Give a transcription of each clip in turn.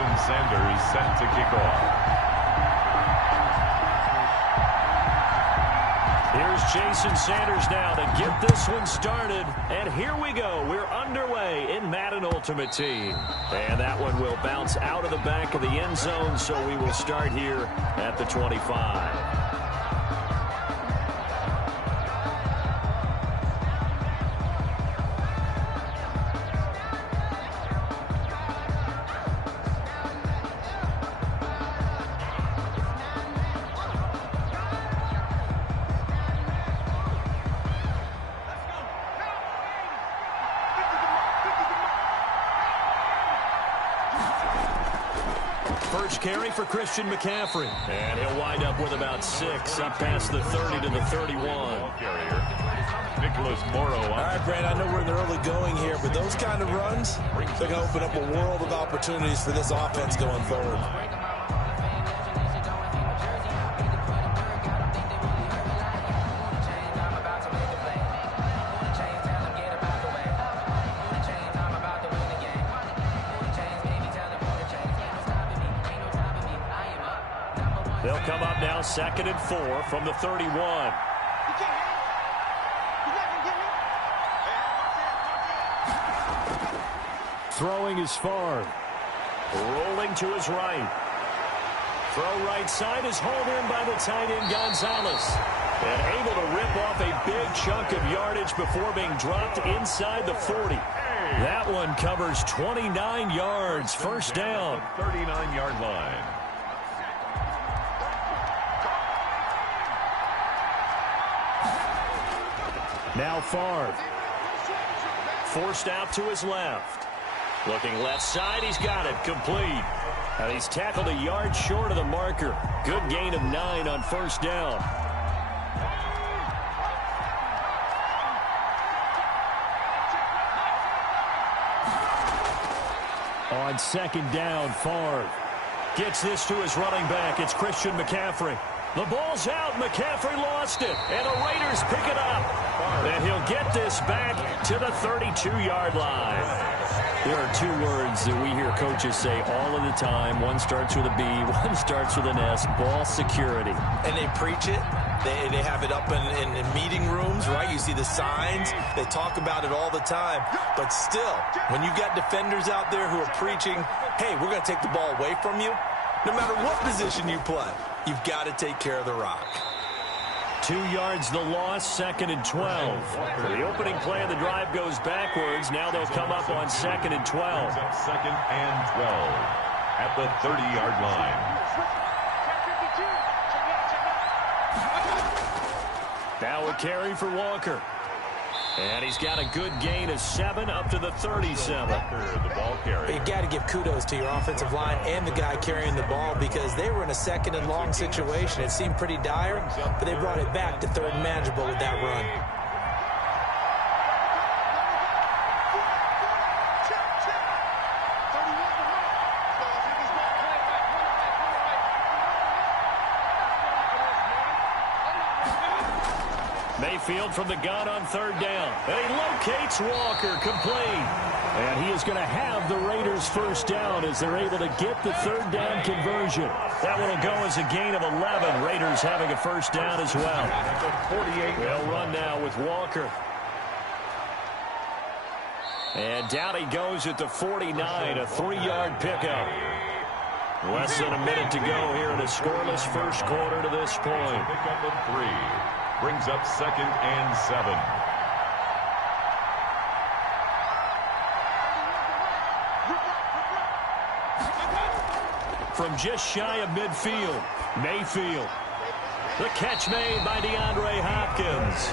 Jason Sanders set to kick off. Here's Jason Sanders now to get this one started. And here we go. We're underway in Madden Ultimate Team. And that one will bounce out of the back of the end zone, so we will start here at the 25. First carry for Christian McCaffrey. And he'll wind up with about 6 up past the 30 to the 31. Nicholas Morrow. All right, Brad, I know we're in the early going here, but those kind of runs, they're going to open up a world of opportunities for this offense going forward. They'll come up now 2nd and 4 from the 31. Throwing is far. Rolling to his right. Throw right side is hauled in by the tight end Gonzalez. And able to rip off a big chunk of yardage before being dropped inside the 40. That one covers 29 yards. First down. 39-yard line. Now Favre. Forced out to his left. Looking left side, he's got it. Complete. And he's tackled a yard short of the marker. Good gain of 9 on first down. On 2nd down, Favre gets this to his running back. It's Christian McCaffrey. The ball's out. McCaffrey lost it. And the Raiders pick it up. And he'll get this back to the 32-yard line. There are 2 words that we hear coaches say all of the time. One starts with a B, one starts with an S. Ball security. And they preach it. They have it up in meeting rooms, right? You see the signs. They talk about it all the time. But still, when you got defenders out there who are preaching, hey, we're going to take the ball away from you, no matter what position you play, you've got to take care of the rock. 2 yards the loss, 2nd and 12. The opening play of the drive goes backwards. Now they'll come up on 2nd and 12. 2nd and 12 at the 30-yard line. Now a carry for Walker. And he's got a good gain of 7 up to the 37. The ball carrier. You got to give kudos to your offensive line and the guy carrying the ball because they were in a 2nd and long situation. It seemed pretty dire, but they brought it back to 3rd and manageable with that run. Mayfield from the gun on 3rd down. And he locates Walker, complete. And he is going to have the Raiders first down as they're able to get the 3rd down conversion. That one will go as a gain of 11. Raiders having a first down as well. 48. They'll run now with Walker. And down he goes at the 49, a 3-yard pickup. Less than a minute to go here in a scoreless first quarter to this point. Pickup of 3. Brings up 2nd and 7. From just shy of midfield, Mayfield. The catch made by DeAndre Hopkins.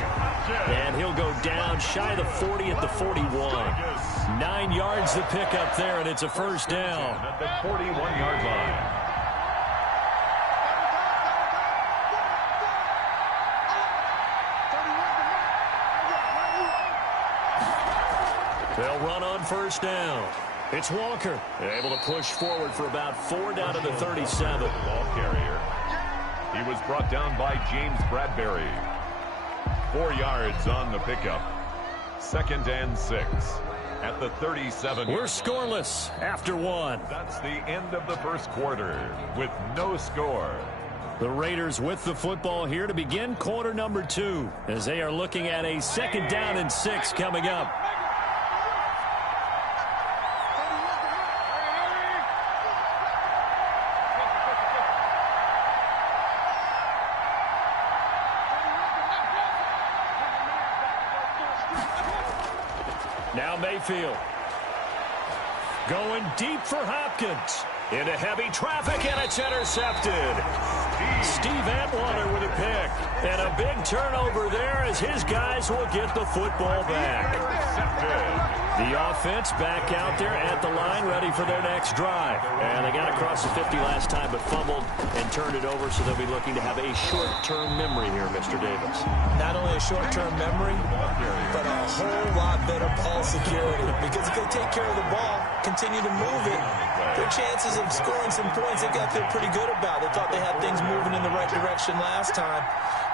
And he'll go down shy of the 40 at the 41. 9 yards to pick up there, and it's a first down. At the 41-yard line. They'll run on first down. It's Walker. Able to push forward for about 4 down to the 37. Ball carrier. He was brought down by James Bradbury. 4 yards on the pickup. 2nd and 6. at the 37. We're scoreless after one. That's the end of the first quarter with no score. The Raiders with the football here to begin quarter number 2 as they are looking at a 2nd down and 6 coming up. Now Mayfield. Going deep for Hopkins. Into heavy traffic, and it's intercepted. Steve Atwater with a pick. And a big turnover there as his guys will get the football back. The offense back out there at the line, ready for their next drive. And they got across the 50 last time, but fumbled and turned it over, so they'll be looking to have a short-term memory here, Mr. Davis. Not only a short-term memory, but a whole lot better ball security. Because if they take care of the ball, continue to move it, their chances of scoring some points, they got to feel pretty good about. They thought they had things moving in the right direction last time.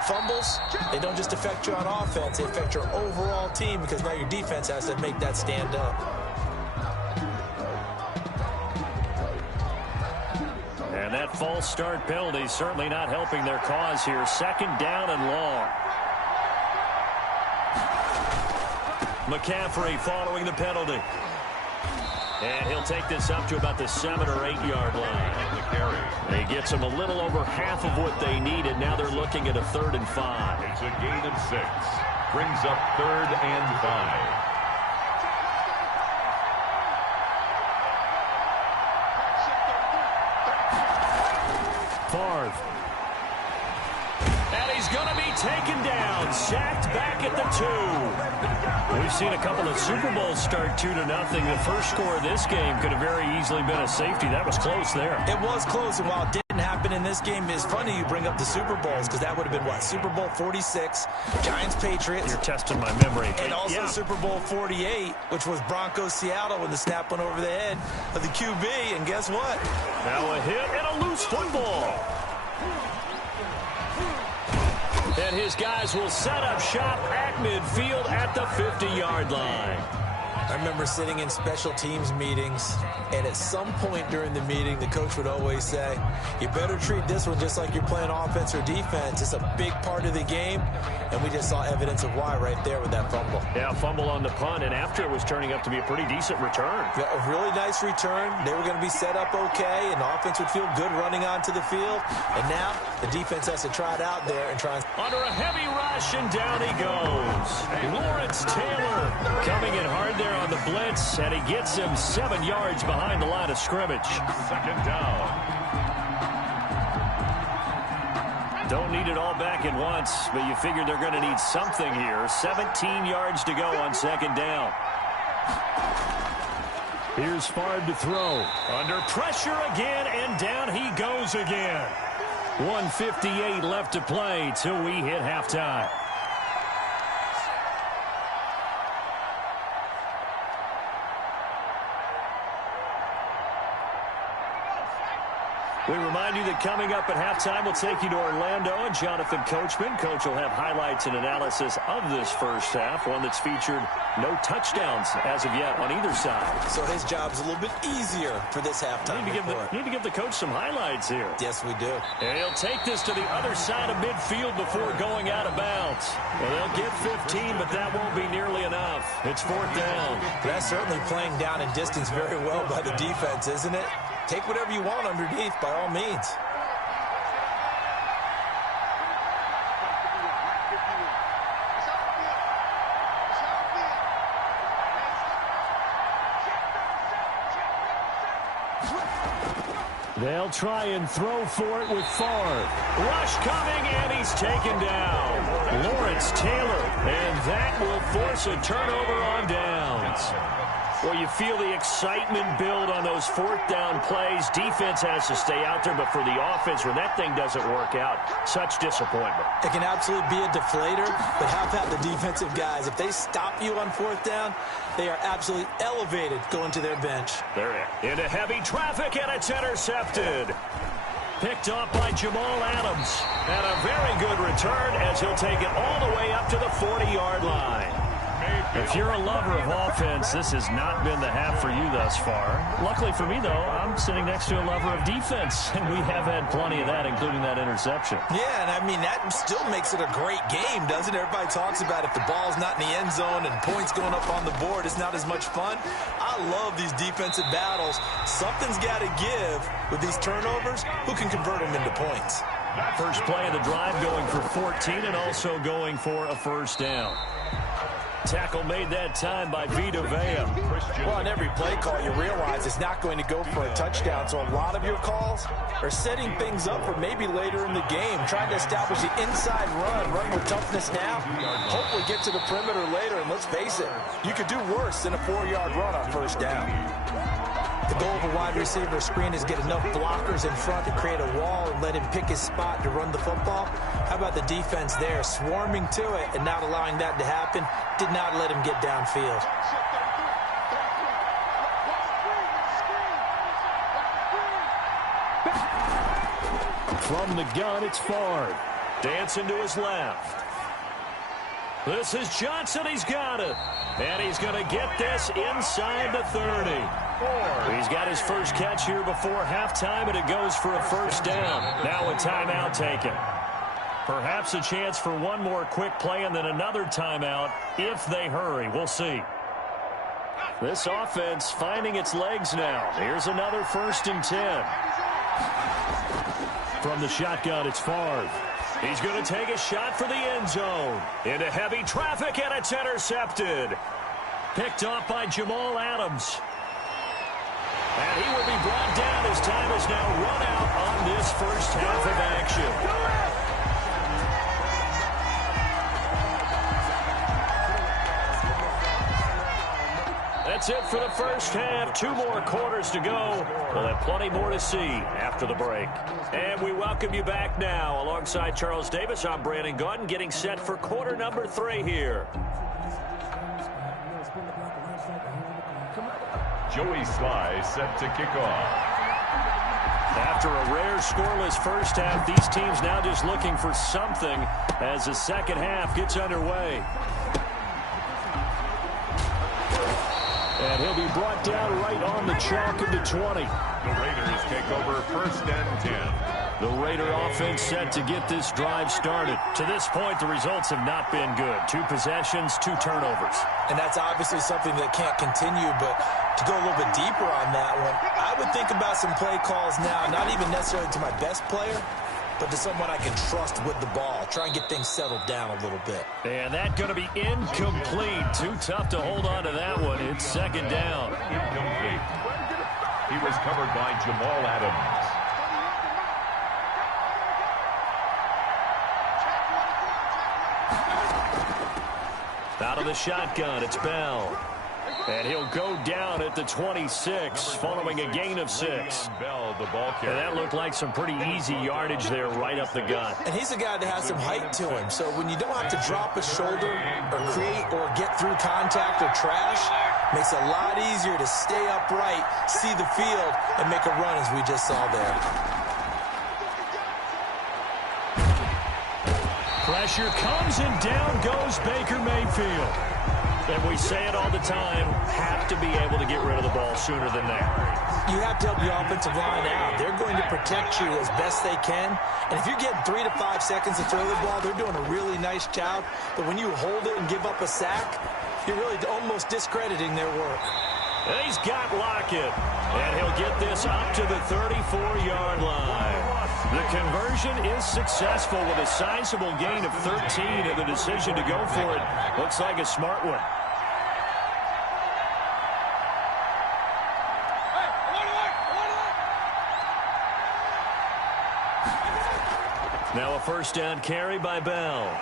Fumbles, they don't just affect you on offense, they affect your overall team because now your defense has to make that stand up. And that false start penalty certainly not helping their cause here. 2nd down and long. McCaffrey following the penalty. And he'll take this up to about the 7 or 8 yard line. And he gets them a little over half of what they needed. Now they're looking at a 3rd and 5. It's a gain of 6. Brings up 3rd and 5. Favre. And he's going to be taken down. Sacked back at the 2. We've seen a couple of Super Bowls start 2-0. The first score of this game could have very easily been a safety. That was close there. It was close, and while it didn't happen in this game, it's funny you bring up the Super Bowls because that would have been, what, Super Bowl 46, Giants-Patriots. You're testing my memory. And also Super Bowl 48, which was Broncos-Seattle when the snap went over the head of the QB, and guess what? Now a hit and a loose football. And his guys will set up shop at midfield at the 50-yard line. I remember sitting in special teams meetings, and at some point during the meeting, the coach would always say, you better treat this one just like you're playing offense or defense. It's a big part of the game, and we just saw evidence of why right there with that fumble. Yeah, fumble on the punt, and after it was turning up to be a pretty decent return. Yeah, a really nice return. They were going to be set up okay, and the offense would feel good running onto the field. And now the defense has to try it out there and try. Under a heavy rush, and down he goes. Lawrence Taylor coming in hard there on the blitz, and he gets him 7 yards behind the line of scrimmage. 2nd down. Don't need it all back at once, but you figure they're going to need something here. 17 yards to go on 2nd down. Here's Favre to throw. Under pressure again, and down he goes again. 1:58 left to play till we hit halftime. We remind you that coming up at halftime, we'll take you to Orlando and Jonathan Coachman. Coach will have highlights and analysis of this first half, one that's featured no touchdowns as of yet on either side. So his job's a little bit easier for this halftime. Need to give the coach some highlights here. Yes, we do. And he'll take this to the other side of midfield before going out of bounds. Well, they'll get 15, but that won't be nearly enough. It's 4th down. That's certainly playing down in distance very well by the defense, isn't it? Take whatever you want underneath, by all means. They'll try and throw for it with Favre. Rush coming, and he's taken down. Lawrence Taylor, and that will force a turnover on downs. Well, you feel the excitement build on those 4th down plays. Defense has to stay out there, but for the offense, when that thing doesn't work out, such disappointment. It can absolutely be a deflator, but how about the defensive guys? If they stop you on 4th down, they are absolutely elevated going to their bench. They're into heavy traffic, and it's intercepted. Picked off by Jamal Adams. And a very good return as he'll take it all the way up to the 40-yard line. If you're a lover of offense, this has not been the half for you thus far. Luckily for me, though, I'm sitting next to a lover of defense, and we have had plenty of that, including that interception. Yeah, and I mean, that still makes it a great game, doesn't it? Everybody talks about if the ball's not in the end zone and points going up on the board, it's not as much fun. I love these defensive battles. Something's got to give with these turnovers. Who can convert them into points? First play of the drive going for 14 and also going for a first down. Tackle made that time by Vita Vea. Well, on every play call, you realize it's not going to go for a touchdown, so a lot of your calls are setting things up for maybe later in the game, trying to establish the inside run with toughness now, hopefully get to the perimeter later, and let's face it, you could do worse than a 4-yard run on first down. The goal of a wide receiver screen is get enough blockers in front to create a wall and let him pick his spot to run the football. How about the defense there, swarming to it and not allowing that to happen? Did not let him get downfield. From the gun, it's Favre. Dancing to his left. This is Johnson. He's got it. And he's going to get this inside the 30. He's got his first catch here before halftime, and it goes for a first down. Now a timeout taken. Perhaps a chance for one more quick play and then another timeout if they hurry. We'll see. This offense finding its legs now. Here's another 1st and 10. From the shotgun, it's Favre. He's going to take a shot for the end zone. Into heavy traffic, and it's intercepted. Picked off by Jamal Adams. And he will be brought down as time is now run out on this first half of action. That's it for the first half. 2 more quarters to go. We'll have plenty more to see after the break. And we welcome you back now. Alongside Charles Davis, I'm Brandon Gaudin, getting set for quarter number 3 here. Joey Sly set to kick off. After a rare scoreless first half, these teams now just looking for something as the second half gets underway. And he'll be brought down right on the chalk of the 20. The Raiders take over 1st and 10. The Raider offense set to get this drive started. To this point, the results have not been good. 2 possessions, 2 turnovers. And that's obviously something that can't continue, but to go a little bit deeper on that one, I would think about some play calls now, not even necessarily to my best player, but to someone I can trust with the ball. Try and get things settled down a little bit. And that's going to be incomplete. Too tough to hold on to that one. It's 2nd down. Incomplete. He was covered by Jamal Adams. Out of the shotgun, it's Bell. And he'll go down at the 26 following a gain of 6. Bell, the ball carrier. And that looked like some pretty easy yardage there right up the gut. And he's a guy that has some height to him. So when you don't have to drop a shoulder or create or get through contact or trash, makes it a lot easier to stay upright, see the field, and make a run as we just saw there. Pressure comes and down goes Baker Mayfield. And we say it all the time, have to be able to get rid of the ball sooner than that. You have to help the offensive line out. They're going to protect you as best they can. And if you're getting 3 to 5 seconds to throw the ball, they're doing a really nice job. But when you hold it and give up a sack, you're really almost discrediting their work. And he's got Lockett. And he'll get this up to the 34-yard line. The conversion is successful with a sizable gain of 13, and the decision to go for it looks like a smart one. Now a first down carry by Bell.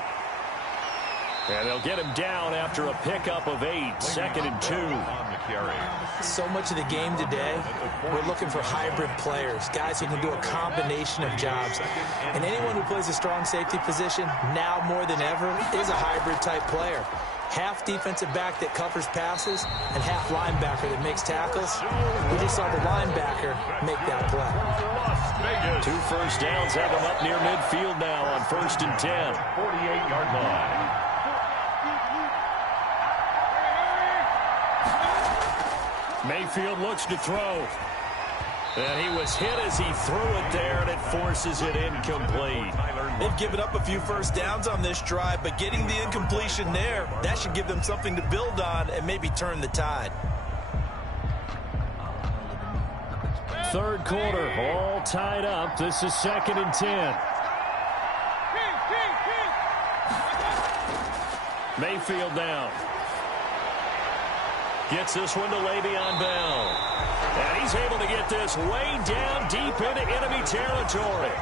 And they'll get him down after a pickup of 8, 2nd and 2. So much of the game today, we're looking for hybrid players, guys who can do a combination of jobs. And anyone who plays a strong safety position, now more than ever, is a hybrid type player. Half defensive back that covers passes and half linebacker that makes tackles. We just saw the linebacker make that play. 2 first downs have him up near midfield now on 1st and 10. 48-yard line. Mayfield looks to throw. And he was hit as he threw it there, and it forces it incomplete. They've given up a few first downs on this drive, but getting the incompletion there, that should give them something to build on and maybe turn the tide. Third quarter, all tied up. This is 2nd and 10. Mayfield down. Gets this one to Le'Veon Bell. And he's able to get this way down deep into enemy territory.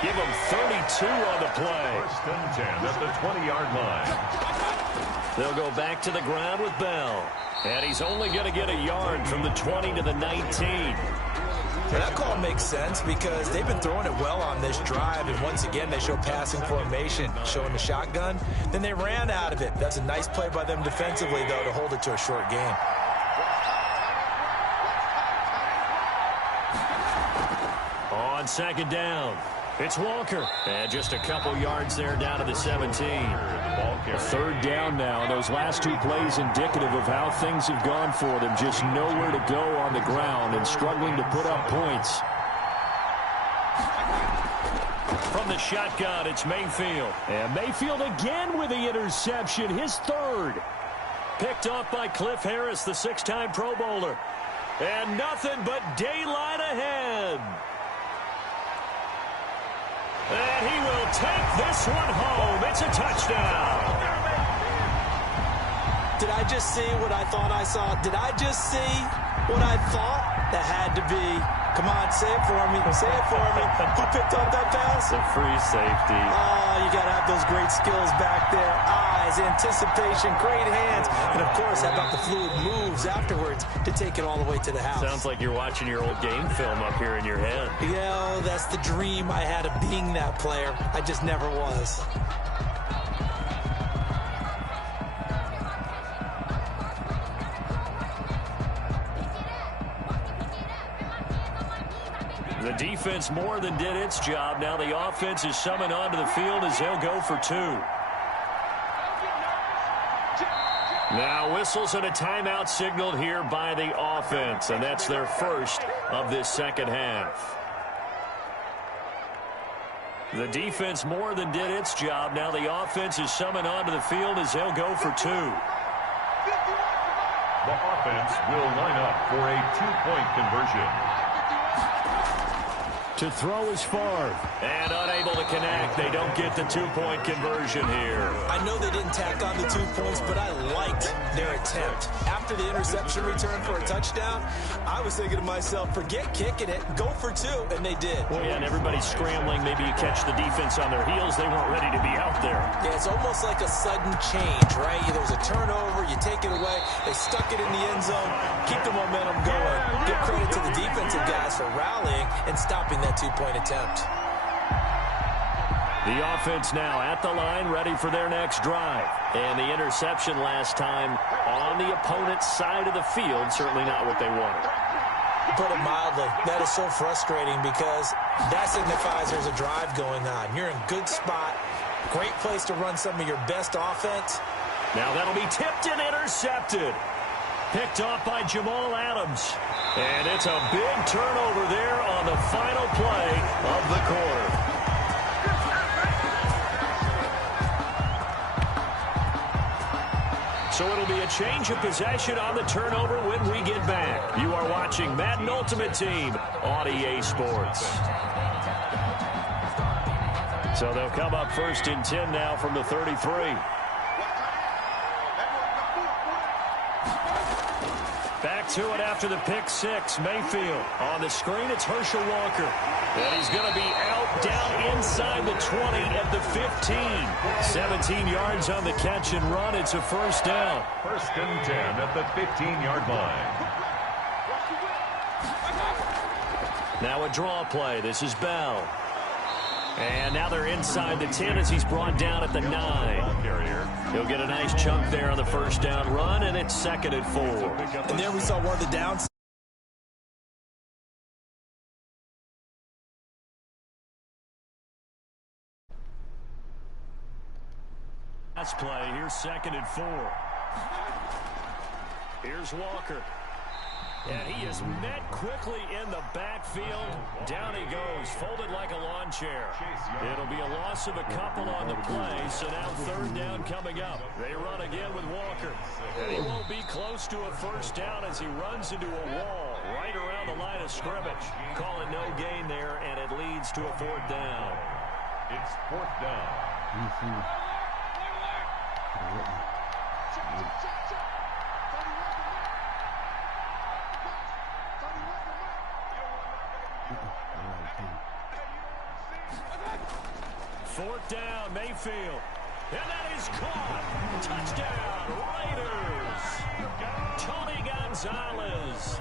Give him 32 on the play. 1st and 10 at the 20-yard line. They'll go back to the ground with Bell. And he's only going to get a yard from the 20 to the 19. That call makes sense because they've been throwing it well on this drive, and once again they show passing formation, showing the shotgun. Then they ran out of it. That's a nice play by them defensively, though, to hold it to a short game. On 2nd down, it's Walker. And just a couple yards there down to the 17. 3rd down now. Those last 2 plays indicative of how things have gone for them. Just nowhere to go on the ground and struggling to put up points. From the shotgun, it's Mayfield. And Mayfield again with the interception, his 3rd. Picked off by Cliff Harris, the 6-time Pro Bowler. And nothing but daylight ahead. And he will take this one home. It's a touchdown. Did I just see what I thought I saw? Did I just see what I thought? That had to be. Come on, say it for me. Say it for me. Who picked up that pass? The free safety. Oh, you got to have those great skills back there. Eyes, anticipation, great hands. And, of course, how about the fluid moves afterwards to take it all the way to the house? Sounds like you're watching your old game film up here in your head. Yeah, that's the dream I had of being that player. I just never was. The defense more than did its job. Now the offense is summoned onto the field as they'll go for 2. Now whistles and a timeout signaled here by the offense, and that's their first of this 2nd half. The defense more than did its job. Now the offense is summoned onto the field as they'll go for 2. The offense will line up for a 2-point conversion. To throw is Favre. And unable to connect. They don't get the 2-point conversion here. I know they didn't tack on the 2 points, but I liked their attempt. After the interception return for a touchdown, I was thinking to myself, forget kicking it, go for 2, and they did. Well, yeah, and everybody's scrambling. Maybe you catch the defense on their heels. They weren't ready to be out there. Yeah, it's almost like a sudden change, right? There's a turnover, you take it away, they stuck it in the end zone, keep the momentum going. Give credit to the defensive guys for rallying and stopping that 2-point attempt. The offense now at the line, ready for their next drive. And the interception last time on the opponent's side of the field, certainly not what they wanted. Put it mildly, that is so frustrating because that signifies there's a drive going on. You're in good spot, great place to run some of your best offense. Now that'll be tipped and intercepted. Picked off by Jamal Adams. And it's a big turnover there on the final play of the quarter. So it'll be a change of possession on the turnover when we get back. You are watching Madden Ultimate Team on EA Sports. So they'll come up 1st and 10 now from the 33. Back to it after the pick 6. Mayfield on the screen. It's Herschel Walker. And he's going to be out down inside the 20 at the 15. 17 yards on the catch and run. It's a 1st down. 1st and 10 at the 15-yard line. Now a draw play. This is Bell. And now they're inside the 10 as he's brought down at the 9. He'll get a nice chunk there on the 1st down run, and it's 2nd and 4. And there we saw one of the downs. Last play, here's 2nd and 4. Here's Walker. And he is met quickly in the backfield. Down he goes, folded like a lawn chair. It'll be a loss of a couple on the play, so now third down coming up. They run again with Walker. And he won't be close to a first down as he runs into a wall right around the line of scrimmage. Call it no gain there, and it leads to a fourth down. It's fourth down. Fourth down, Mayfield. And that is caught. Touchdown, Raiders. Tony Gonzalez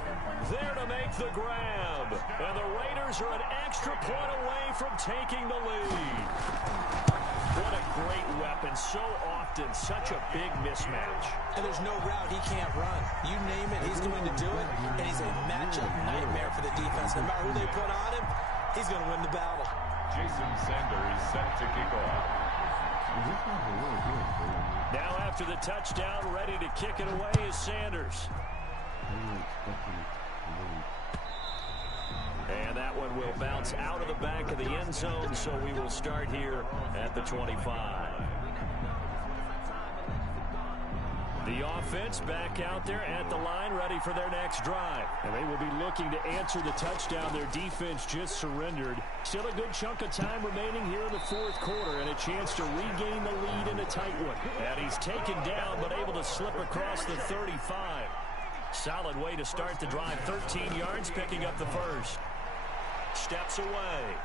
there to make the grab. And the Raiders are an extra point away from taking the lead. What a great weapon. So often, such a big mismatch. And there's no route he can't run. You name it, he's going to do it. And he's a matchup nightmare for the defense. No matter who they put on him, he's going to win the battle. Jason Sanders set to kick off. Now after the touchdown, ready to kick it away is Sanders. And that one will bounce out of the back of the end zone, so we will start here at the 25. The offense back out there at the line, ready for their next drive. And they will be looking to answer the touchdown their defense just surrendered. Still a good chunk of time remaining here in the fourth quarter, and a chance to regain the lead in a tight one. And he's taken down, but able to slip across the 35. Solid way to start the drive. 13 yards, picking up the first. Steps away.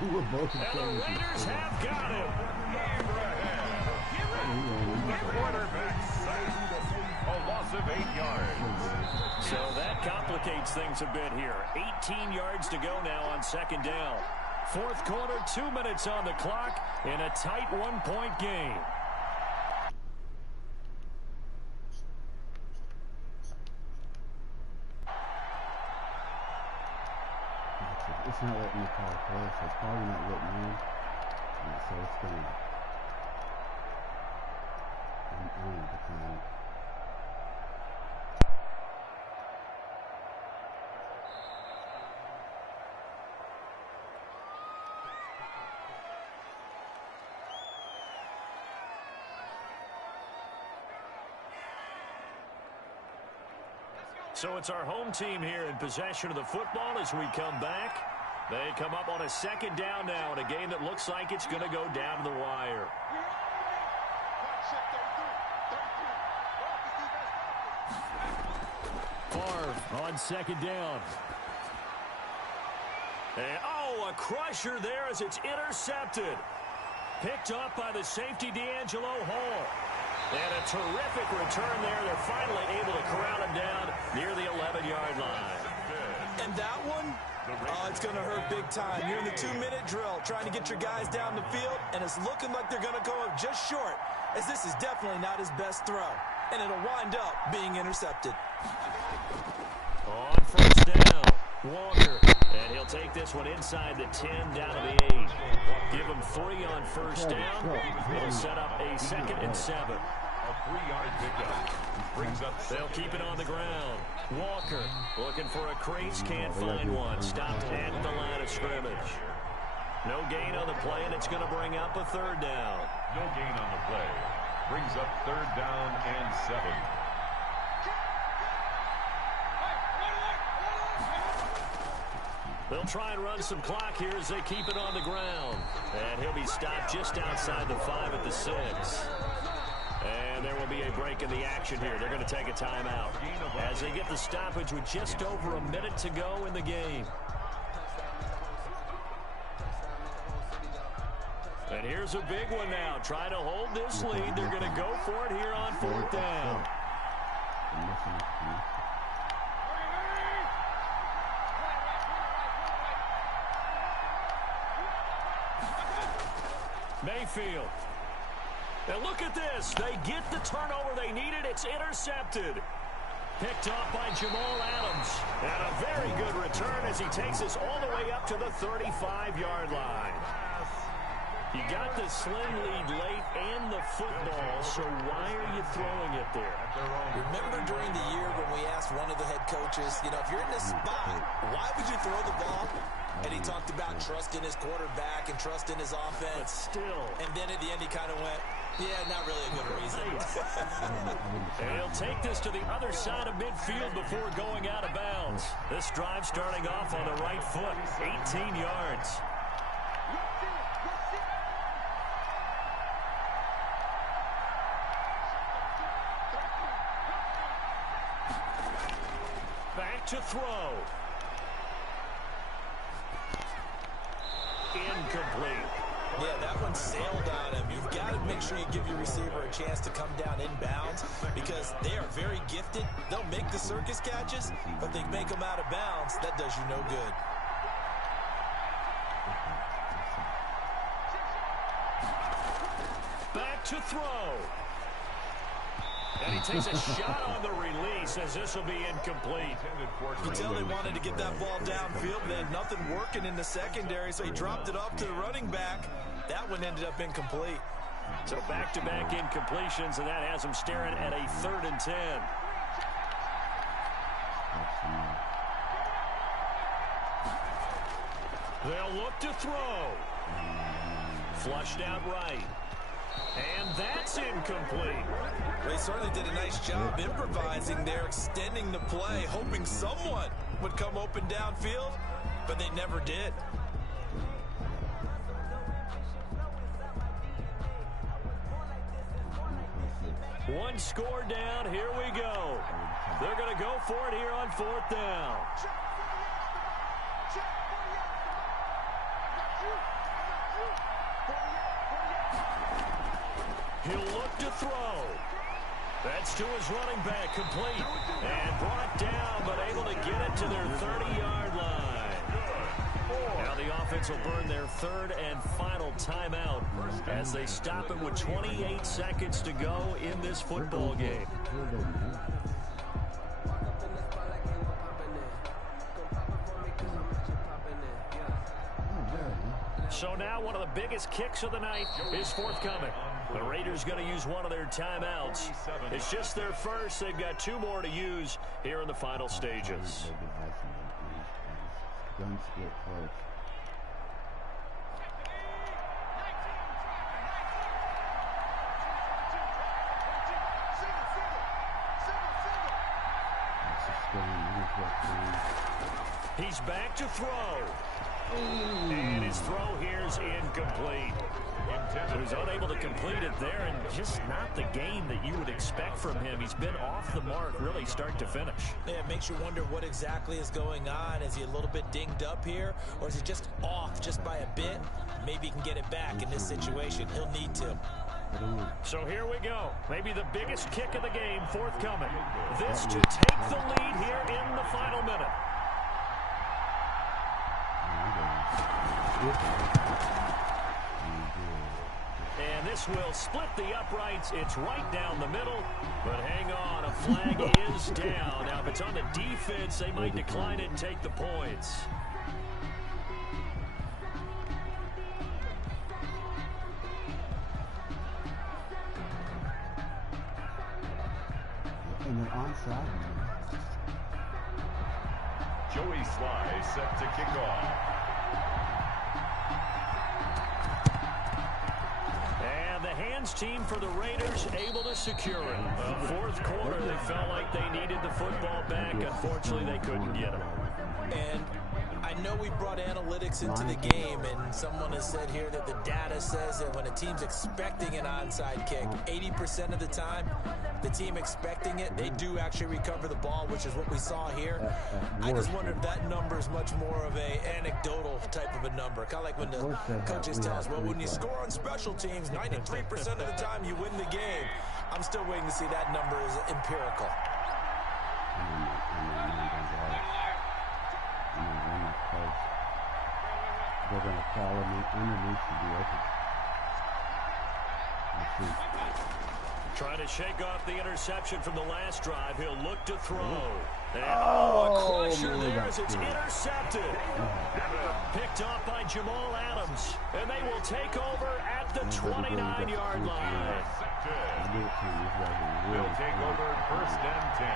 And the Raiders have got him. Quarterback sack. A loss of 8 yards. So that complicates things a bit here. 18 yards to go now on second down. Fourth quarter, 2 minutes on the clock in a tight one-point game. It's not letting me call a play, so it's probably not letting me. So it's going to. I'm on the decline. So it's our home team here in possession of the football as we come back. They come up on a second down now in a game that looks like it's going to go down to the wire. Favre on second down. And, a crusher there as it's intercepted. Picked up by the safety D'Angelo Hall. And a terrific return there. They're finally able to corral him down near the 11-yard line. And that one, it's going to hurt big time. You're in the 2-minute drill trying to get your guys down the field, and it's looking like they're going to go up just short, as this is definitely not his best throw. And it'll wind up being intercepted. On first down, Walker. And he'll take this one inside the 10, down to the 8. Give him 3 on first down. It'll set up a 2nd and 7. A 3-yard pickup. Brings up. They'll keep it on the ground. Walker looking for a crease, can't find one. Stopped at the line of scrimmage. No gain on the play, and it's going to bring up a third down. No gain on the play. Brings up third down and 7. They'll try and run some clock here as they keep it on the ground. And he'll be stopped just outside the 5 at the 6. And there will be a break in the action here. They're going to take a timeout as they get the stoppage with just over a minute to go in the game. And here's a big one now. Trying to hold this lead. They're going to go for it here on fourth down. Mayfield. Now look at this. They get the turnover they needed. It's intercepted. Picked off by Jamal Adams. And a very good return as he takes us all the way up to the 35-yard line. You got the slim lead late and the football, so why are you throwing it there? Remember during the year when we asked one of the head coaches, you know, if you're in this spot, why would you throw the ball? And he talked about trusting his quarterback and trusting his offense. But still. And then at the end he kind of went, yeah, not really a good reason. And he'll take this to the other side of midfield before going out of bounds. This drive starting off on the right foot, 18 yards. Back to throw. Incomplete. Yeah, that one sailed on him. You've got to make sure you give your receiver a chance to come down inbounds because they are very gifted. They'll make the circus catches, but they make them out of bounds. That does you no good. Back to throw. And he takes a shot on the release as this will be incomplete. You can tell they wanted to get that ball downfield. They had nothing working in the secondary, so he dropped it off to the running back. That one ended up incomplete. So back-to-back incompletions, and that has him staring at a 3rd and 10. They'll look to throw. Flushed out right. And that's incomplete. They certainly did a nice job improvising there, extending the play, hoping someone would come open downfield, but they never did. One score down. Here we go. They're going to go for it here on 4th down. He'll look to throw. That's to his running back, complete. And brought down, but able to get it to their 30-yard line. Now the offense will burn their 3rd and final timeout as they stop it with 28 seconds to go in this football game. So now one of the biggest kicks of the night is forthcoming. The Raiders going to use one of their timeouts. It's just their first. They've got 2 more to use here in the final stages. He's back to throw. And his throw here is incomplete. So he's unable to complete it there, and just not the game that you would expect from him. He's been off the mark really start to finish. Yeah, it makes you wonder what exactly is going on. Is he a little bit dinged up here, or is he just off just by a bit? Maybe he can get it back in this situation. He'll need to. So here we go. Maybe the biggest kick of the game forthcoming. This to take the lead here in the final minute. And this will split the uprights. It's right down the middle. But hang on, a flag is down. Now, if it's on the defense, they might decline it and take the points. And they're onside. Joey Sly set to kick off. And the hands team for the Raiders able to secure it. Fourth quarter, they felt like they needed the football back. Unfortunately, they couldn't get it. And I know we brought analytics into the game, and someone has said here that the data says that when a team's expecting an onside kick, 80% of the time, the team expecting it, they do actually recover the ball, which is what we saw here. I just wonder if that number is much more of a anecdotal type of a number. Kind of like when the coaches tell us, well, when you score on special teams, 93% of the time you win the game. I'm still waiting to see that number is empirical. They're going to follow me underneath to be open. Trying to shake off the interception from the last drive. He'll look to throw. And Oh, a crusher man, there that's as it's good. intercepted. Picked off by Jamal Adams. And they will take over at the 29-yard line. They'll take over 1st and 10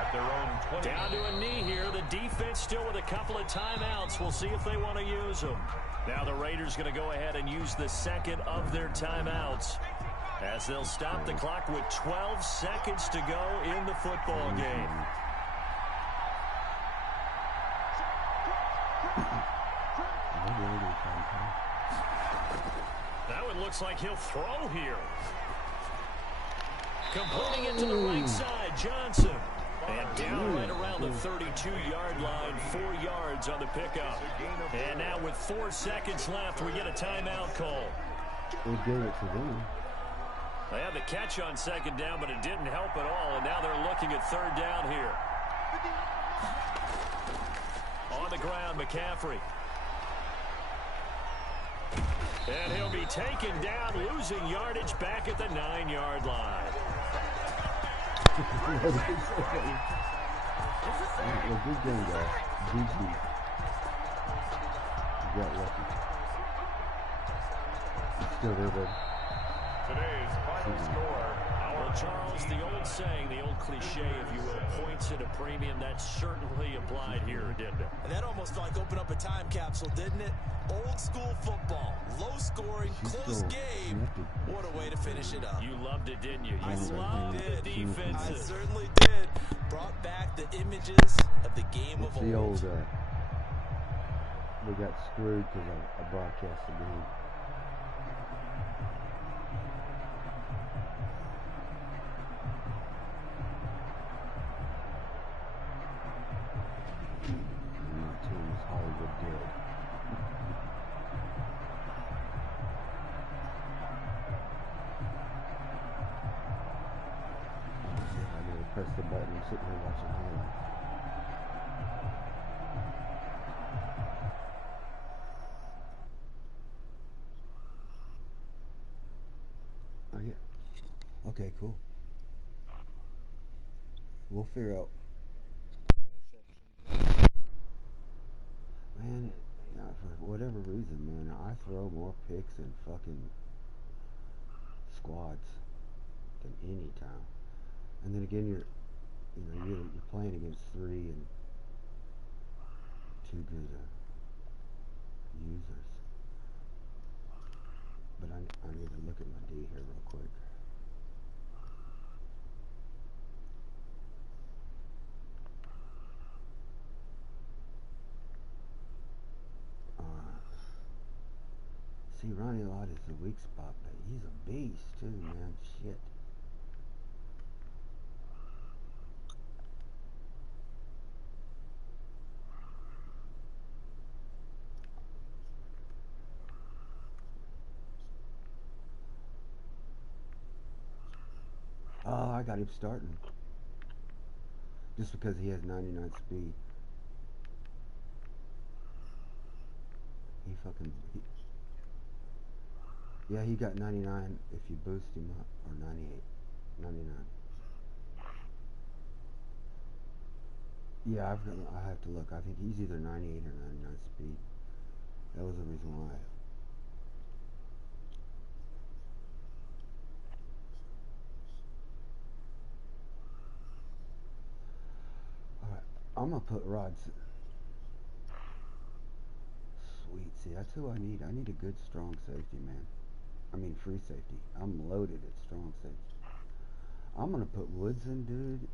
at their own 20. Down to a knee here. The defense still with a couple of timeouts. We'll see if they want to use them. Now the Raiders going to go ahead and use the second of their timeouts, as they'll stop the clock with 12 seconds to go in the football game. That one looks like he'll throw here. Completing it to the right side, Johnson. And down right around the 32-yard line, 4 yards on the pickup. And now with 4 seconds left, we get a timeout call. They gave it to them. They had the catch on 2nd down, but it didn't help at all, and now they're looking at 3rd down here. On the ground, McCaffrey. And he'll be taken down, losing yardage back at the 9-yard line. Well, good game, guys. GG. You got lucky. It's still there, bud. Today's final score. Well, Charles, the old saying, the old cliche, if you will, points at a premium, that certainly applied here, didn't it? And that almost like opened up a time capsule, didn't it? Old school football, low scoring, close game. What a way to finish it up. You loved it, didn't you? I loved the defenses. I certainly did. Brought back the images of the game of The old. old, we got screwed because I broadcast the game. And my team is Hollywood dead. I gotta press the button. I'm sitting here watching him. Oh yeah. Okay, cool. We'll figure out. Man, for whatever reason, man, I throw more picks in fucking squads than any time. And then again, you're playing against 3 and 2 good users. But I need to look at my D here real quick. See, Ronnie Lott is the weak spot, but he's a beast too, man. Shit. Oh, I got him starting. Just because he has 99 speed. Yeah, he got 99 if you boost him up, or 98, 99. Yeah, I have to look. I think he's either 98 or 99 speed. That was the reason why. Alright, I'm gonna put Rod's. Sweet, see, that's who I need. I need a good, strong safety, man. I mean, free safety. I'm loaded at strong safety. I'm gonna put Woods in, dude,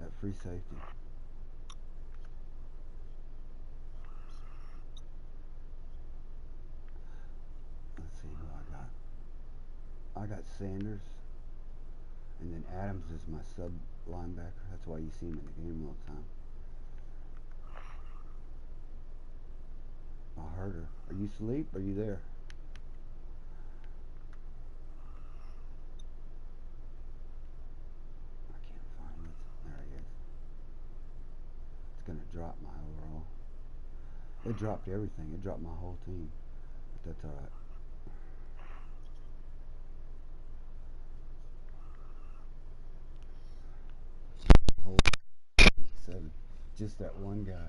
at free safety. Let's see who I got. I got Sanders, and then Adams is my sub linebacker. That's why you see him in the game all the time. I heard her. Are you asleep? Are you there? I can't find it. There he is. It's gonna drop my overall. It dropped everything. It dropped my whole team. But that's alright. just that one guy.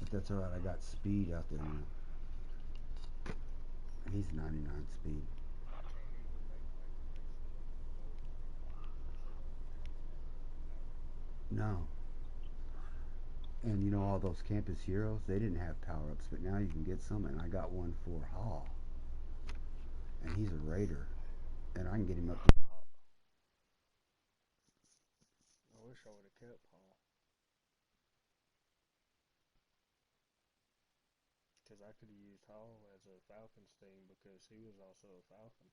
But that's alright, I got speed out there now. He's 99 speed. No. And you know all those campus heroes, they didn't have power-ups, but now you can get some, and I got one for Hall. And he's a Raider. And I can get him up to... I wish I would have kept Hall. Because I could have used Hall as a Falcons thing because he was also a Falcon.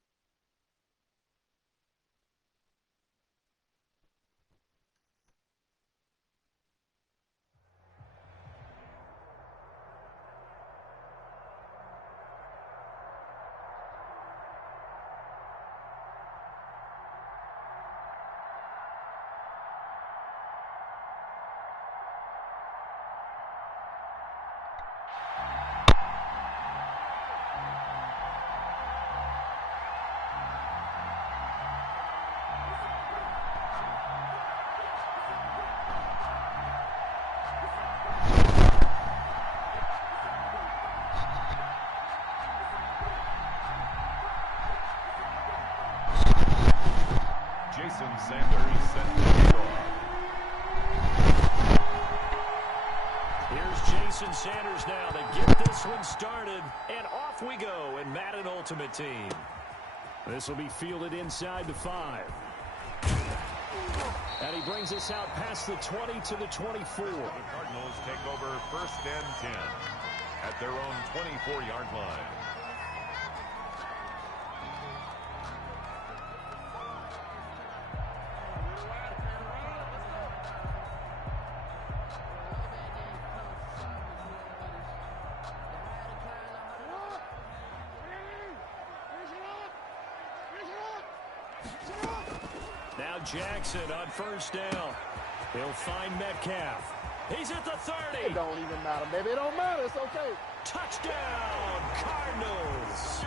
Sanders set to kick off. Here's Jason Sanders now to get this one started, and off we go in Madden Ultimate Team. This will be fielded inside the 5. And he brings us out past the 20 to the 24. The Cardinals take over 1st and 10 at their own 24-yard line. Now Jackson on 1st down. He'll find Metcalf. He's at the 30. It don't even matter, baby. It don't matter. It's okay. Touchdown, Cardinals.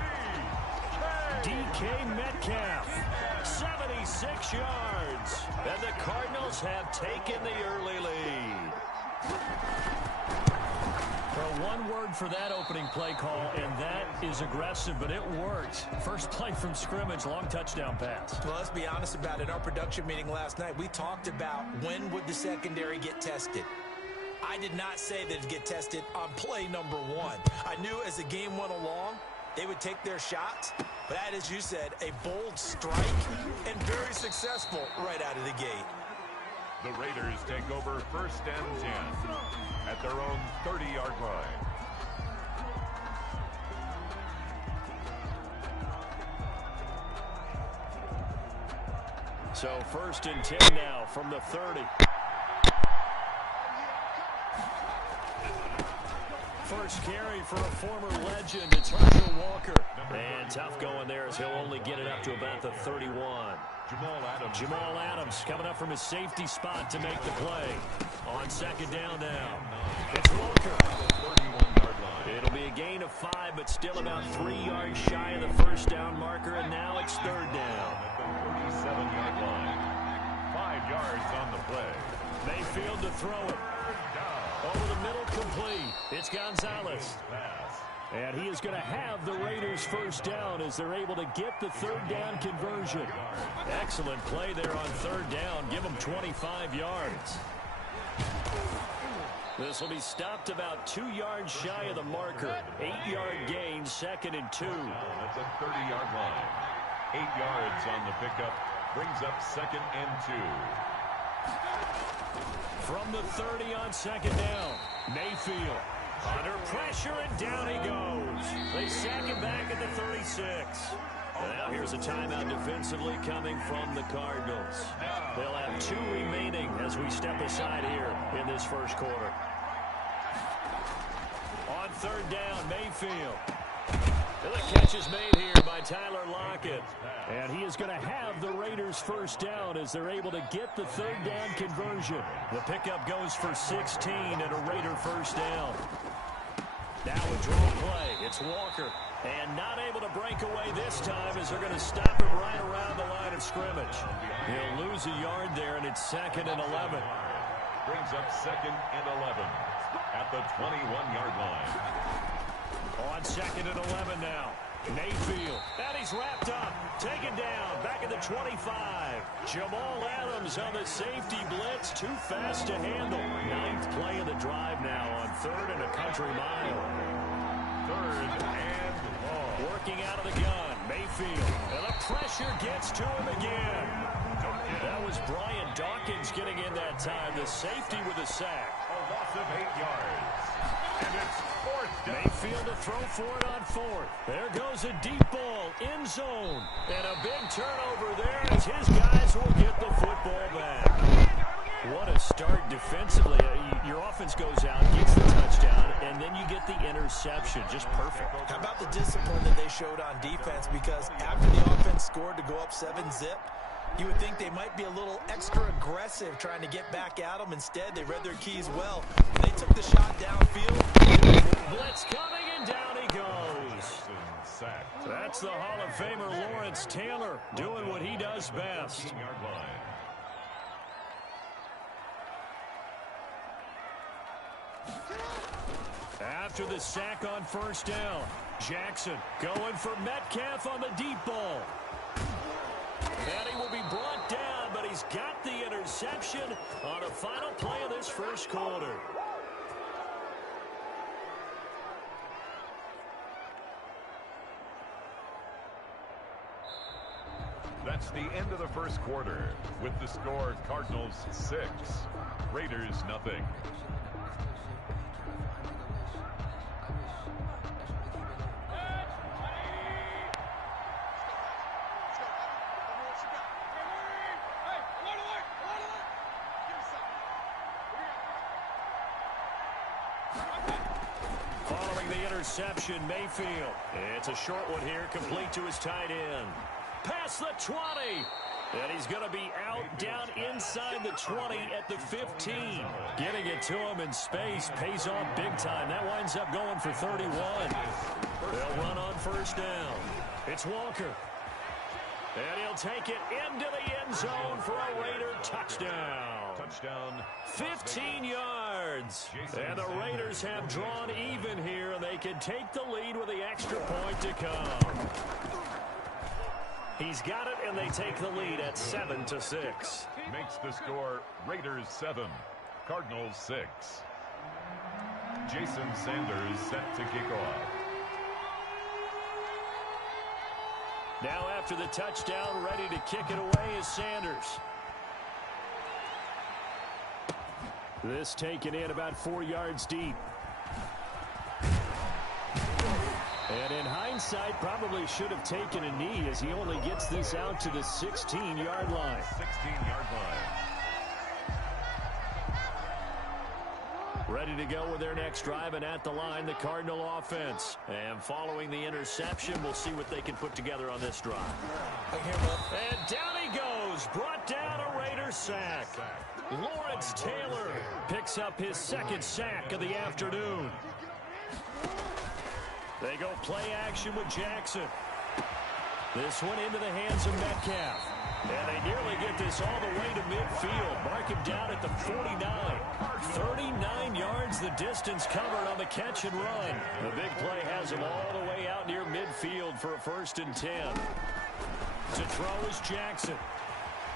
DK Metcalf, 76 yards. And the Cardinals have taken the early lead. Well, one word for that opening play call, and that is aggressive, but it worked. First play from scrimmage, long touchdown pass. Well, let's be honest about it. In our production meeting last night, we talked about when would the secondary get tested. I did not say that it'd get tested on play number 1. I knew as the game went along, they would take their shots, but that, as you said, a bold strike and very successful right out of the gate. The Raiders take over 1st and 10 at their own 30-yard line. So 1st and 10 now from the 30. First carry for a former legend. It's Herschel Walker. And tough going there as he'll only get it up to about the 31. Jamal Adams coming up from his safety spot to make the play. On 2nd down now. It's Walker. It'll be a gain of 5, but still about 3 yards shy of the 1st down marker, and now it's 3rd down. At the 37-yard line. 5 yards on the play. Mayfield to throw it. Over the middle, complete. It's Gonzalez. And he is going to have the Raiders 1st down as they're able to get the 3rd down conversion. Excellent play there on 3rd down. Give them 25 yards. This will be stopped about 2 yards shy of the marker. 8-yard gain, 2nd and 2. That's a 30-yard line. 8 yards on the pickup. Brings up 2nd and 2. From the 30 on 2nd down, Mayfield under pressure, and down he goes. They sack him back at the 36. Now here's a timeout defensively coming from the Cardinals. They'll have 2 remaining as we step aside here in this 1st quarter. On 3rd down, Mayfield. And the catch is made here by Tyler Lockett. And he is going to have the Raiders 1st down as they're able to get the 3rd down conversion. The pickup goes for 16 and a Raider 1st down. Now a draw play. It's Walker. And not able to break away this time as they're going to stop him right around the line of scrimmage. He'll lose a yard there, and it's 2nd and 11. Brings up 2nd and 11 at the 21-yard line. On 2nd and 11 now. Mayfield, and he's wrapped up, taken down, back at the 25. Jamal Adams on the safety blitz, too fast to handle. 9th play of the drive now on 3rd and a country mile. 3rd and long. Working out of the gun, Mayfield, and the pressure gets to him again. That was Brian Dawkins getting in that time, the safety with a sack. A loss of 8 yards. And it's 4th down. Mayfield to throw for it on 4th. There goes a deep ball, end zone. And a big turnover there as his guys will get the football back. What a start defensively. Your offense goes out, gets the touchdown, and then you get the interception. Just perfect. How about the discipline that they showed on defense? Because after the offense scored to go up 7-zip, you would think they might be a little extra aggressive trying to get back at them. Instead, they read their keys well. They took the shot downfield. Blitz coming, and down he goes. That's the Hall of Famer Lawrence Taylor doing what he does best. 15-yard line. After the sack on 1st down, Jackson going for Metcalf on the deep ball. And he will be brought down, but he's got the interception on the final play of this 1st quarter. That's the end of the 1st quarter. With the score, Cardinals 6, Raiders nothing. Following the interception, Mayfield. It's a short one here, complete to his tight end. Past the 20. And he's going to be out down inside the 20 at the 15. Getting it to him in space pays off big time. That winds up going for 31. They'll run on 1st down. It's Walker. And he'll take it into the end zone for a Raider touchdown. Touchdown. 15 yards. And the Raiders have drawn even here, and they can take the lead with the extra point to come. He's got it, and they take the lead at 7-6. Makes the score Raiders 7, Cardinals 6. Jason Sanders set to kick off. Now after the touchdown, ready to kick it away is Sanders. This taken in about 4 yards deep. And in hindsight, probably should have taken a knee as he only gets this out to the 16-yard line. 16-yard line. Ready to go with their next drive, and at the line, the Cardinal offense. And following the interception, we'll see what they can put together on this drive. And down he goes, brought down a Raider sack. Lawrence Taylor picks up his 2nd sack of the afternoon. They go play action with Jackson. This one into the hands of Metcalf. And they nearly get this all the way to midfield. Mark him down at the 49. 39 yards the distance covered on the catch and run. The big play has him all the way out near midfield for a 1st and 10. To throw is Jackson.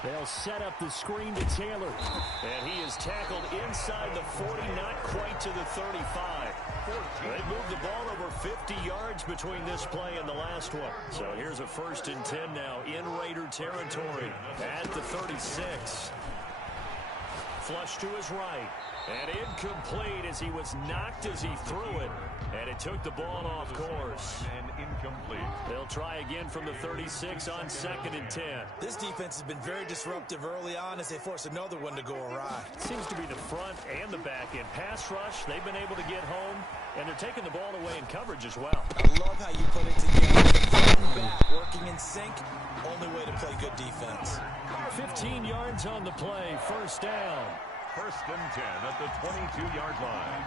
They'll set up the screen to Taylor. And he is tackled inside the 40, not quite to the 35. They moved the ball over 50 yards between this play and the last one. So here's a 1st and 10 now in Raider territory at the 36. Flush to his right. And incomplete as he was knocked as he threw it. And it took the ball off course. And incomplete. They'll try again from the 36 on 2nd and 10. This defense has been very disruptive early on as they force another one to go awry. Seems to be the front and the back end. Pass rush, they've been able to get home, and they're taking the ball away in coverage as well. I love how you put it together. Front and back working in sync. Only way to play good defense. 15 yards on the play. 1st down. 1st and 10 at the 22-yard line.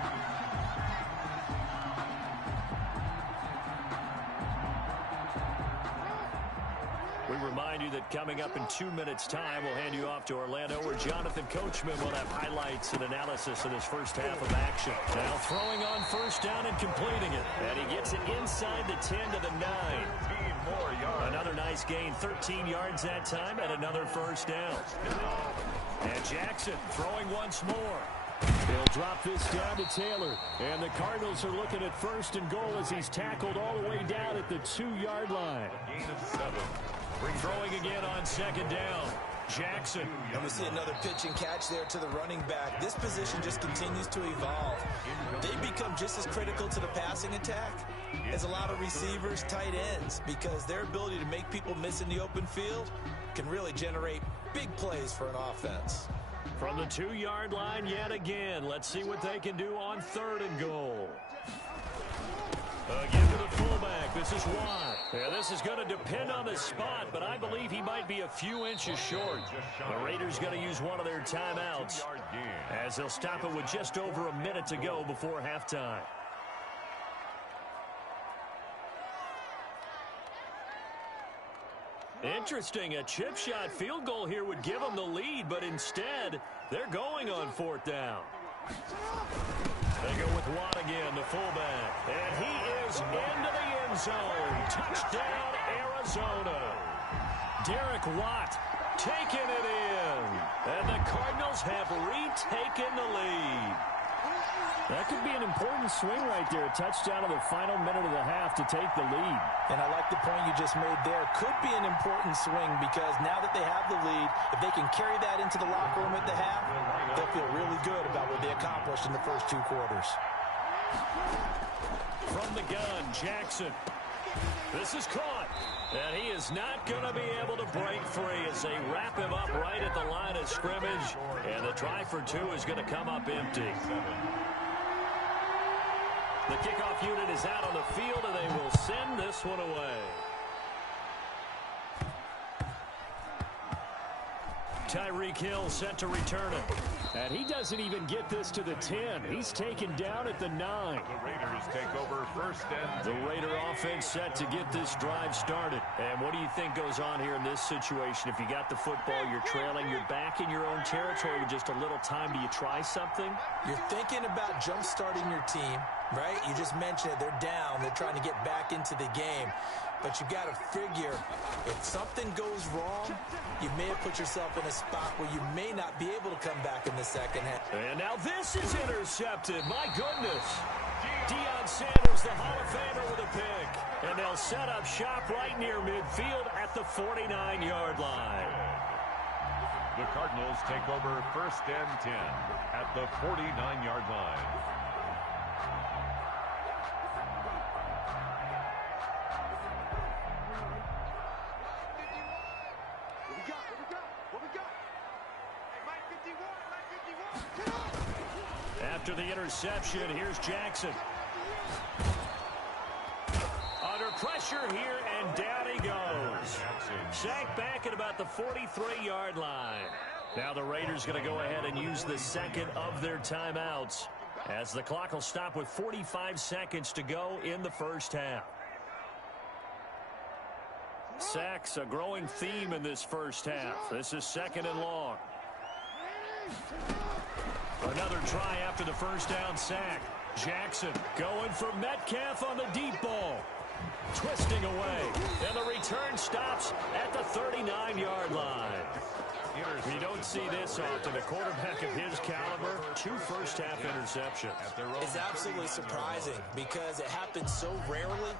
We remind you you that coming up in 2 minutes' time, we'll hand you off to Orlando, where Jonathan Coachman will have highlights and analysis of this first half of action. Now throwing on first down and completing it. And he gets it inside the 10 to the 9. More yards. Another nice gain, 13 yards that time, and another first down. And Jackson throwing once more. He'll drop this down to Taylor. And the Cardinals are looking at first and goal as he's tackled all the way down at the 2-yard line. Gain of 7. Throwing again on second down. Jackson. And we see another pitch and catch there to the running back. This position just continues to evolve. They become just as critical to the passing attack as a lot of receivers, tight ends, because their ability to make people miss in the open field can really generate big plays for an offense. From the 2-yard line yet again. Let's see what they can do on third and goal. Again to the fullback. This is Watt. Yeah, this is going to depend on the spot, but I believe he might be a few inches short. The Raiders going to use one of their timeouts as they'll stop it with just over a minute to go before halftime. Interesting, a chip shot field goal here would give them the lead, but instead, they're going on fourth down. They go with Watt again, the fullback. And he is into the end zone. Touchdown, Arizona. Derek Watt taking it in. And the Cardinals have retaken the lead. That could be an important swing right there. A touchdown in the final minute of the half to take the lead. And I like the point you just made there. Could be an important swing because now that they have the lead, if they can carry that into the locker room at the half, they'll feel really good about what they accomplished in the first 2 quarters. From the gun, Jackson. This is caught. And he is not going to be able to break free as they wrap him up right at the line of scrimmage. And the try for 2 is going to come up empty. The kickoff unit is out on the field, and they will send this one away. Tyreek Hill set to return it. And he doesn't even get this to the 10. He's taken down at the 9. The Raiders take over first and The Raider offense set to get this drive started. And what do you think goes on here in this situation? If you got the football, you're trailing, you're back in your own territory with just a little time. Do you try something? You're thinking about jump-starting your team, right? You just mentioned it. They're down. They're trying to get back into the game. But you got to figure, if something goes wrong, you may have put yourself in a spot where you may not be able to come back in the second half. And now this is intercepted. My goodness. Deion Sanders, the Hall of Famer, with a pick. And they'll set up shop right near midfield at the 49-yard line. the Cardinals take over first and 10 at the 49-yard line. After the interception, here's Jackson. Under pressure here, and down he goes. Sacked back at about the 43-yard line. Now the Raiders going to go ahead and use the second of their timeouts, as the clock will stop with 45 seconds to go in the first half. Sacks, a growing theme in this first half. This is second and long. Another try after the first down sack. Jackson going for Metcalf on the deep ball. Twisting away. And the return stops at the 39-yard line. You don't see this often. A quarterback of his caliber, 2 first-half interceptions. It's absolutely surprising because it happens so rarely.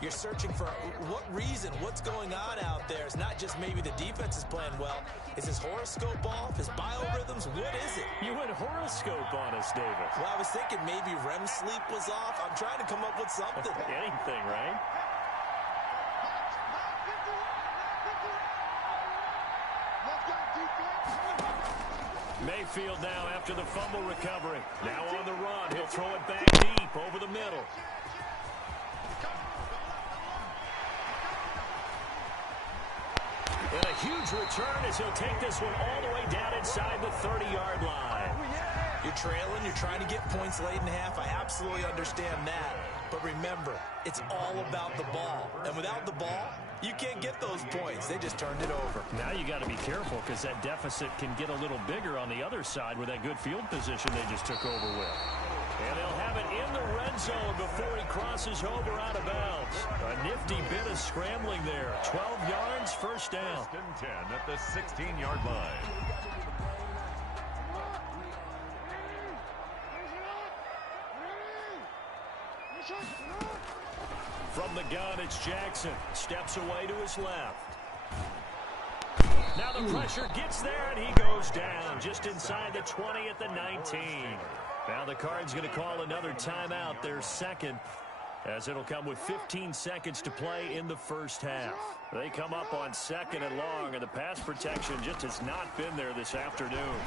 You're searching for what reason, what's going on out there. It's not just maybe the defense is playing well. Is his horoscope off? His biorhythms? What is it? You went horoscope on us, David. Well, I was thinking maybe REM sleep was off. I'm trying to come up with something. Anything, right? Mayfield now after the fumble recovery. Now on the run. He'll throw it back deep over the middle. And a huge return as he'll take this one all the way down inside the 30-yard line. You're trailing, you're trying to get points late in the half. I absolutely understand that. But remember, it's all about the ball. And without the ball, you can't get those points. They just turned it over. Now you got to be careful because that deficit can get a little bigger on the other side with that good field position they just took over with. And they'll have it in the red zone before he crosses over out of bounds. A nifty bit of scrambling there. 12 yards, first down. First and 10 at the 16-yard line. From the gun, it's Jackson. Steps away to his left. Now the pressure gets there, and he goes down just inside the 20 at the 19. Now the Cards going to call another timeout, their second, as it'll come with 15 seconds to play in the first half. They come up on second and long, and the pass protection just has not been there this afternoon.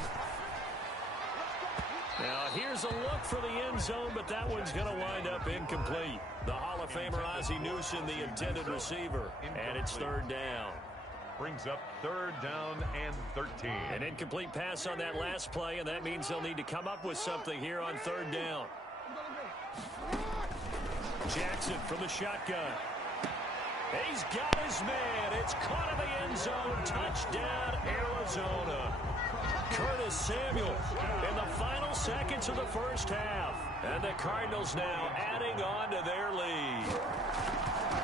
Now, here's a look for the end zone, but that one's going to wind up incomplete. The Hall of Famer Ozzie Newsome, the intended receiver, and it's third down. Brings up third down and 13. An incomplete pass on that last play, and that means they'll need to come up with something here on third down. Jackson from the shotgun. He's got his man. It's caught in the end zone. Touchdown, Arizona. Curtis Samuel in the final seconds of the first half. And the Cardinals now adding on to their lead.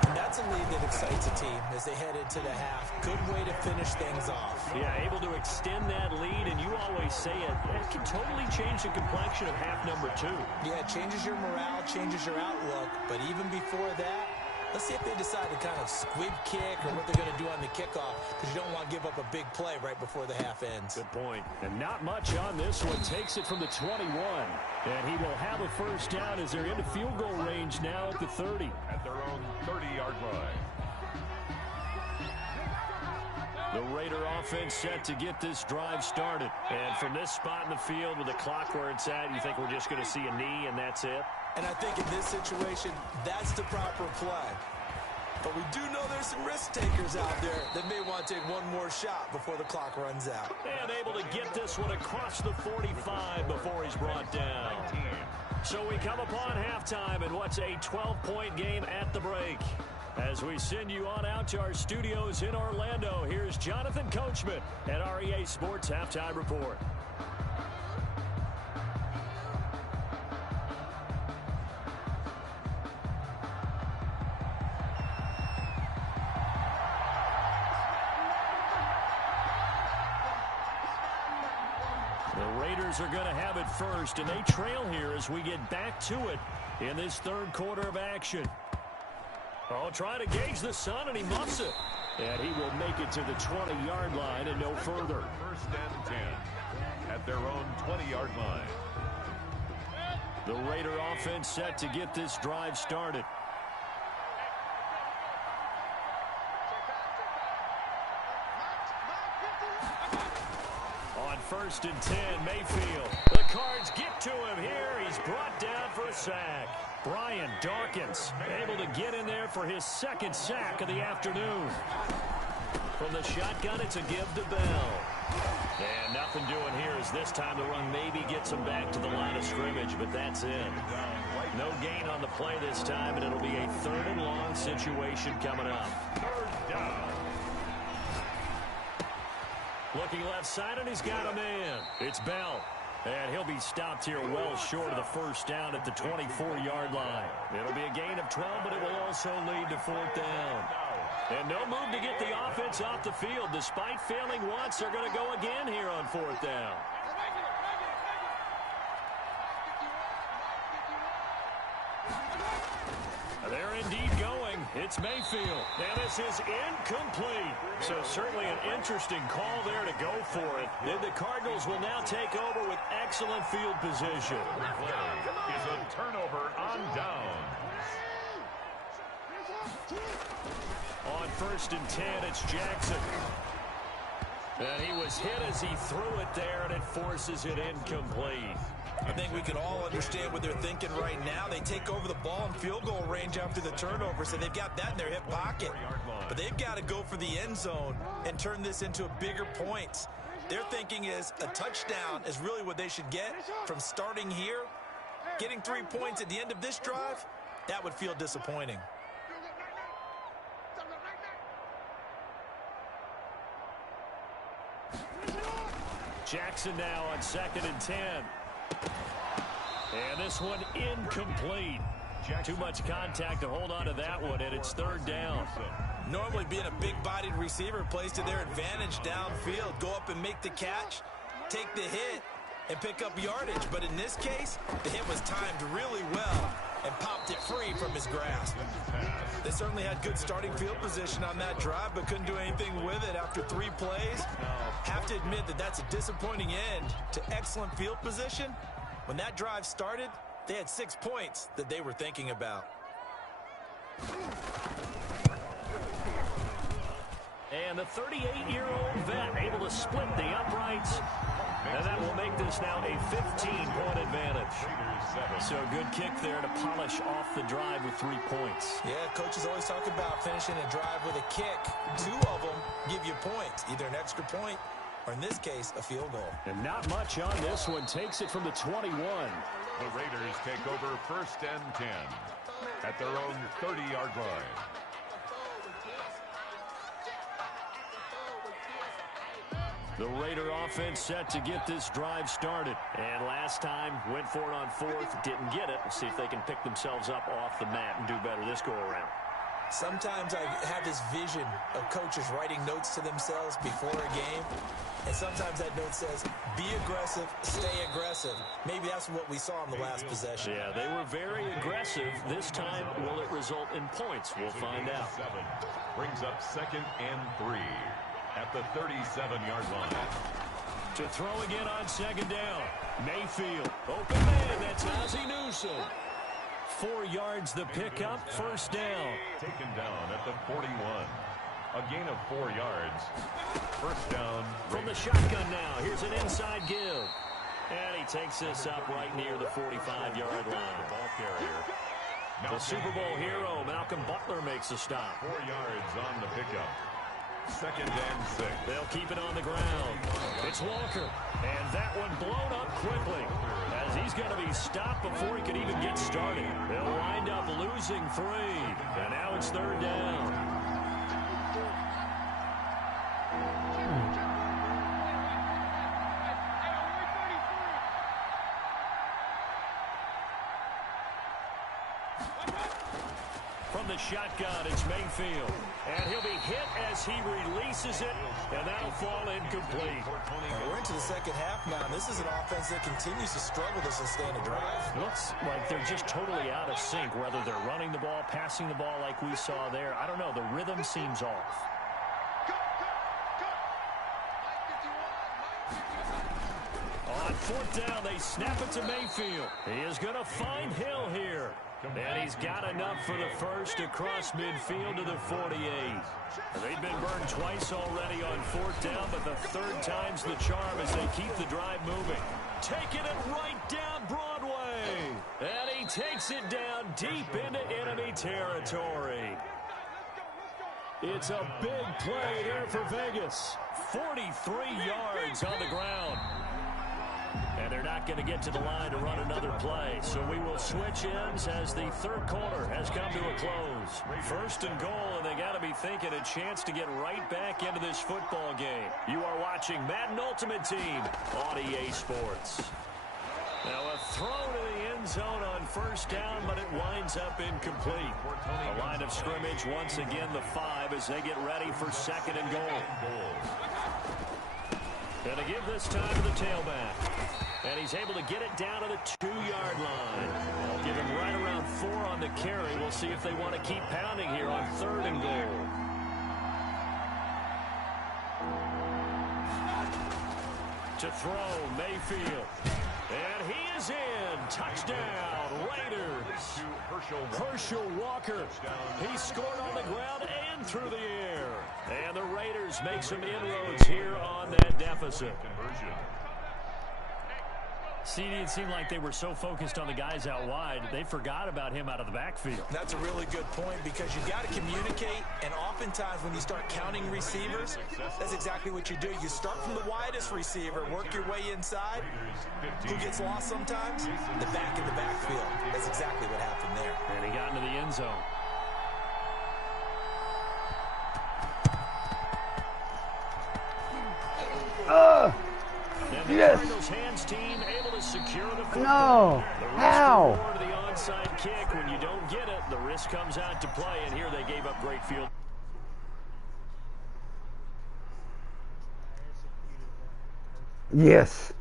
And that's a lead that excites a team as they head into the half. Good way to finish things off. Yeah, able to extend that lead, and you always say it can totally change the complexion of half number 2. Yeah, it changes your morale, changes your outlook. But even before that, let's see if they decide to kind of squib kick or what they're going to do on the kickoff, because you don't want to give up a big play right before the half ends. Good point. And not much on this one. Takes it from the 21. And he will have a first down as they're into field goal range now at the 30. At their own 30-yard line. The Raider offense set to get this drive started. And from this spot in the field with the clock where it's at, you think we're just going to see a knee and that's it? And I think in this situation, that's the proper play. But we do know there's some risk takers out there that may want to take one more shot before the clock runs out. And able to get this one across the 45 before he's brought down. So we come upon halftime in what's a 12-point game at the break. As we send you on out to our studios in Orlando, here's Jonathan Coachman at REA Sports Halftime Report. The Raiders are going to have it first, and they trail here as we get back to it in this third quarter of action. Oh, trying to gauge the sun, and he muffs it. And he will make it to the 20-yard line and no further. First and 10 at their own 20-yard line. The Raider offense set to get this drive started. On first and 10, Mayfield. The Cards get to him here. He's brought down for a sack. Brian Dawkins able to get in there for his second sack of the afternoon. From the shotgun, it's a give to Bell. And nothing doing here as this time the run maybe gets him back to the line of scrimmage, but that's it. No gain on the play this time, and it'll be a third and long situation coming up. Third down. Looking left side, and he's got a man. It's Bell. And he'll be stopped here well short of the first down at the 24-yard line. It'll be a gain of 12, but it will also lead to fourth down. And no move to get the offense off the field. Despite failing once, they're going to go again here on fourth down. They're indeed going. It's Mayfield. And this is incomplete. So certainly an interesting call there to go for it. Then the Cardinals will now take over with excellent field position. Play is a turnover on down. On first and 10, it's Jackson. And he was hit as he threw it there, and it forces it incomplete. I think we can all understand what they're thinking right now. They take over the ball in field goal range after the turnover, so they've got that in their hip pocket. But they've got to go for the end zone and turn this into a bigger point. Their thinking is a touchdown is really what they should get from starting here. Getting 3 points at the end of this drive, that would feel disappointing. Jackson now on 2nd and 10. And this one incomplete. Too much contact to hold on to that one, and it's 3rd down. Normally being a big-bodied receiver plays to their advantage downfield. Go up and make the catch, take the hit, and pick up yardage. But in this case, the hit was timed really well and popped it free from his grasp. They certainly had good starting field position on that drive, but couldn't do anything with it after 3 plays. Have to admit that that's a disappointing end to excellent field position. When that drive started, they had 6 points that they were thinking about. And the 38-year-old vet able to split the uprights. And that will make this now a 15-point advantage. So a good kick there to polish off the drive with 3 points. Yeah, coaches always talk about finishing a drive with a kick. 2 of them give you points, either an extra point or, in this case, a field goal. And not much on this one. Takes it from the 21. The Raiders take over 1st and 10 at their own 30-yard line. The Raider offense set to get this drive started. And last time, went for it on 4th, didn't get it. We'll see if they can pick themselves up off the mat and do better this go-around. Sometimes I have this vision of coaches writing notes to themselves before a game. And sometimes that note says, be aggressive, stay aggressive. Maybe that's what we saw in the last possession. Yeah, they were very aggressive. This time, will it result in points? We'll find out. Brings up 2nd and 3 at the 37-yard line. To throw again on 2nd down. Mayfield. Open man. That's Ozzie Newsome. 4 yards the pickup. 1st down. Taken down at the 41. A gain of 4 yards. 1st down. From the shotgun now. Here's an inside give. And he takes this up right near the 45-yard line. Ball carrier. The Super Bowl hero, Malcolm Butler, makes a stop. 4 yards on the pickup. 2nd and 6. They'll keep it on the ground. It's Walker. And that one blown up quickly, as he's going to be stopped before he can even get started. They'll wind up losing 3. And now it's 3rd down. From the shotgun, it's Mayfield. And he'll be hit as he releases it, and that'll fall incomplete. We're into the 2nd half now, and this is an offense that continues to struggle to sustain a drive. Looks like they're just totally out of sync, whether they're running the ball, passing the ball like we saw there. I don't know. The rhythm seems off. On 4th down, they snap it to Mayfield. He is going to find Hill here. And he's got enough for the first across midfield to the 48. They've been burned twice already on 4th down, but the 3rd time's the charm as they keep the drive moving. Taking it right down Broadway. And he takes it down deep into enemy territory. It's a big play here for Vegas. 43 yards on the ground. And they're not going to get to the line to run another play. So we will switch ends as the 3rd quarter has come to a close. 1st and goal, and they got to be thinking a chance to get right back into this football game. You are watching Madden Ultimate Team on EA Sports. Now a throw to the end zone on 1st down, but it winds up incomplete. A line of scrimmage once again the 5 as they get ready for 2nd and goal. And to give this time to the tailback. And he's able to get it down to the 2-yard line. They'll give him right around 4 on the carry. We'll see if they want to keep pounding here on 3rd and goal. To throw, Mayfield. And he is in. Touchdown, Raiders. Herschel Walker. He scored on the ground and through the air. And the Raiders make some inroads here on that deficit. CD, it seemed like they were so focused on the guys out wide, they forgot about him out of the backfield. That's a really good point because you got to communicate, and oftentimes when you start counting receivers, that's exactly what you do. You start from the widest receiver, work your way inside. Who gets lost sometimes? The back in the backfield. That's exactly what happened there. And he got into the end zone. Yes. Cardinals hands team able to secure the football. No. How? The onside kick. When you don't get it, the risk comes out to play, and here they gave up great field. Yes.